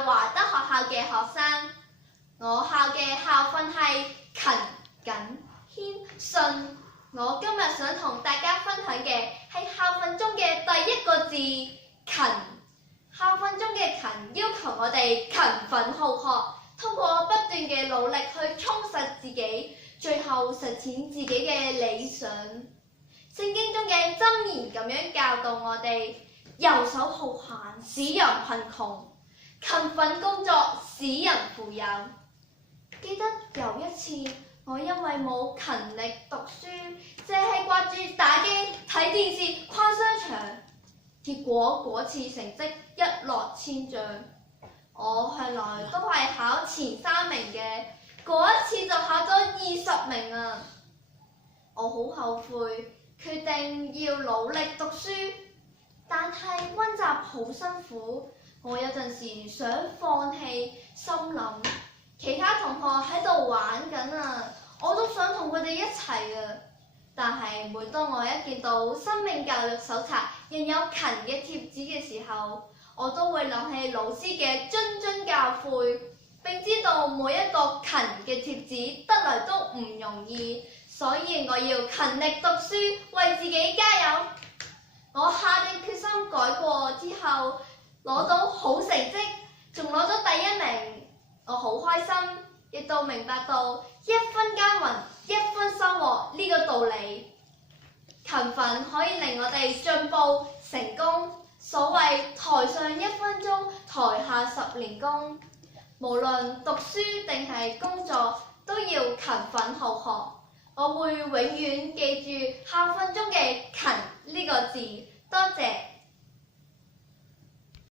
下華德學校嘅學生。我校嘅校訓係勤謹謙信。我今日想同大家分享嘅係校訓中嘅第一個字勤。校訓中嘅勤要求我哋勤奮好學，通過不斷嘅努力去充實自己，最後實踐自己嘅理想。聖經中嘅箴言咁樣教導我哋：遊手好閒，使人貧窮；勤奮工作，使人富有。記得有一次，我因為冇勤力讀書，淨係掛住打機、睇電視、逛商場，結果嗰次成績一落千丈。我向來都係考前3名嘅，嗰一次就考咗20名啊！我好後悔，決定要努力讀書，但係溫習好辛苦，我有陣時想放棄，心諗其他同學喺度玩緊啊，我都想同佢哋一齊啊！但係每當我一見到生命教育手冊印有勤嘅貼紙嘅時候，我都會諗起老師嘅諄諄教誨，並知道每一個勤嘅貼紙得來都唔容易，所以我要勤力讀書，為自己加油。我下定決心改過之後，攞到好成績，仲攞咗第1名，我好開心，亦都明白到一分耕耘一分收穫呢個道理。勤奮可以令我哋進步成功。所謂台上1分鐘，台下10年功。無論讀書定係工作，都要勤奮好學。我會永遠記住校訓中嘅勤呢個字。多謝。